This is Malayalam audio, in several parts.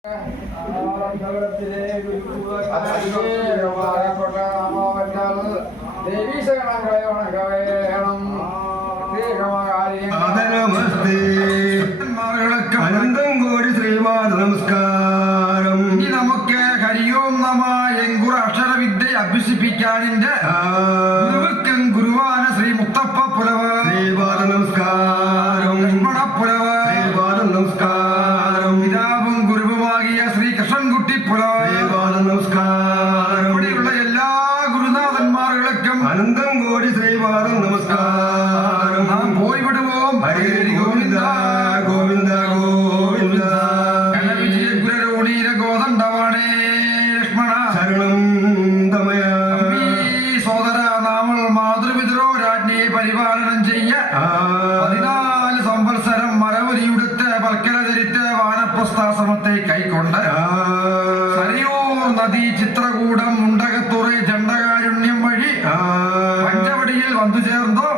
അനന്തം കോടി ശ്രീപാദ നമസ്കാരം. ഇനി നമുക്ക് ഹരിയോം നമ എങ്കുറ അക്ഷരവിദ്യ അഭ്യസിപ്പിക്കാനിന്റെ ഗുരുവക്കൻ ഗുരുവാന ശ്രീ മുത്തപ്പ പുലവ ശ്രീപാദ നമസ്കാരം. ലക്ഷ്മണ പുലവ ശ്രീപാദ നമസ്കാരം. പിതാവും ഗുരുവുമാകിയ ശ്രീ കൃഷ്ണൻകുട്ടി പുലവ ശ്രീപാദ നമസ്കാരം. ഇവിടെയുള്ള എല്ലാ ഗുരുനാഥന്മാർക്കും അനന്തം കോടി ശ്രീപാദ നമസ്കാരം. നാം പോയി വിടുவோம். ഹരി ഗോവിന്ദ ഗോവിന്ദ ഗോവിന്ദ. വിജയ ഗുരുണീര ഗോതണ്ടവാണേ ലക്ഷ്മണ ശരണം തമയ. സോദര നമ്മൾ മാതൃപിതരോ രാജ്ഞിയെ പരിപാലനം ചെയ്യ 14 സംവത്സരം മരവരിയുടുത്ത് പൽക്കല ധരിത്ത് വാനപ്രസ്ഥാശ്രമത്തെ കൈക്കൊണ്ട് സരയൂർ നദി ചിത്രകൂടം മുണ്ടകത്തുറൈ ജണ്ടകാരുണ്യം വഴി പഞ്ചവടിയിൽ വന്നു ചേർന്നോ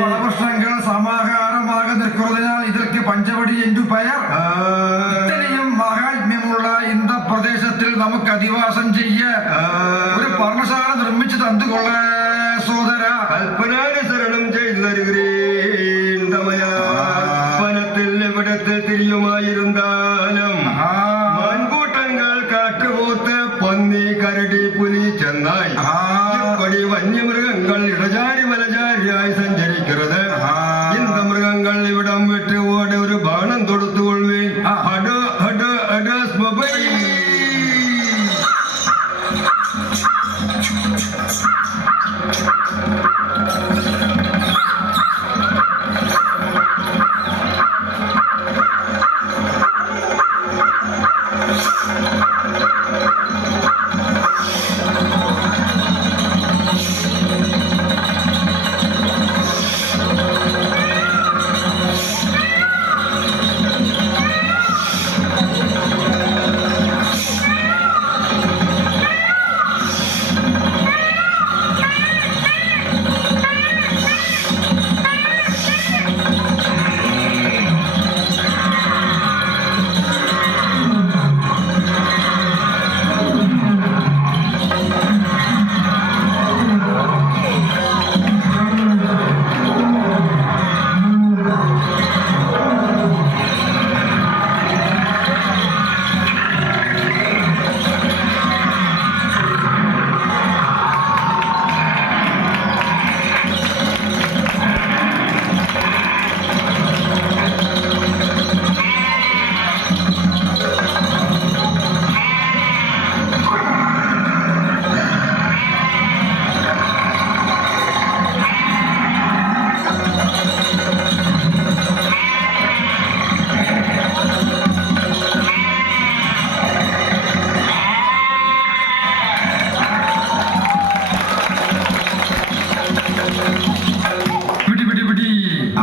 വളവർഷങ്ങൾ സമാഹാരமாக നിൽക്കുന്നതിനാൽ ഇതൊക്കെ പഞ്ചവടി എന്നു പെയർ. ഇത്രയും മഹാത്മ്യമുള്ള ഇന്ത പ്രദേശത്തിൽ നമുക്ക് അധിവാസം ചെയ്യ ഒരു പർണശാല നിർമ്മിച്ചു തന്നുകൊള്ള സോദര. കൽപ്പനാന് ശരണം ചെയ്തു തരുകേന്തമയ. വനത്തിൽ എവിടത്തിൽ തിരിയുമായിരുന്നാലും മാൻകൂട്ടങ്ങൾ കാട്ടുപോത്ത് പന്നി കരടി പുലി ചെന്നായി പടി വന്യമൃഗങ്ങൾ ഇടചാരി മലചാരിയായി സഞ്ചരിക്കുന്നത്. ഇന്ത മൃഗങ്ങൾ ഇവിടം വിട്ട് ഓടെ ഒരു ബാണം തൊടുത്തുകൊള്ളുവേൻ.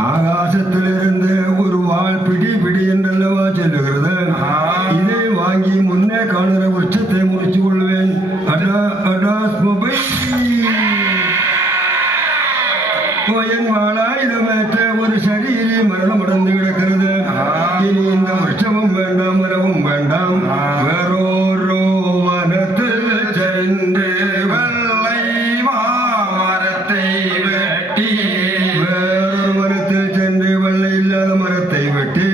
ആകാശത്തിലിരുന്ന് ഒരു വാൾ പിടി പിടി എന്നല്ലവാ ചൊല്ലുകരുത്. ഇതേ വാങ്ങി മുന്നേ കാണുന്ന വൃക്ഷത്തെ മുറിച്ചു കൊള്ളുവേൻ. വാളായുധമേറ്റ് ഒരു ശരീരി മരണമടന്ന് കിടക്കരുത്. ഇനി ഇന്ത വൃക്ഷവും വേണ്ട മരവും വേണ്ട. വേറോരോ വനത്തിൽ ചെന്ന് വെള്ളൈ മരത്തെ വെട്ടി വേറൊരു മരത്തിൽ ചെന്ന് വെള്ളയില്ലാതെ മരത്തെ വെട്ടി.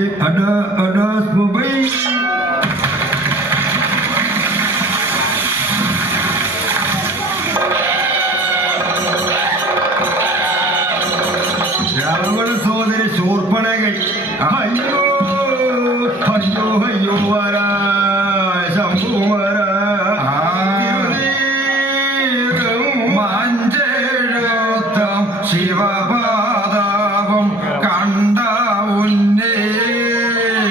രാവണ സോദരി ശൂർപ്പണകൈ. അയ്യോ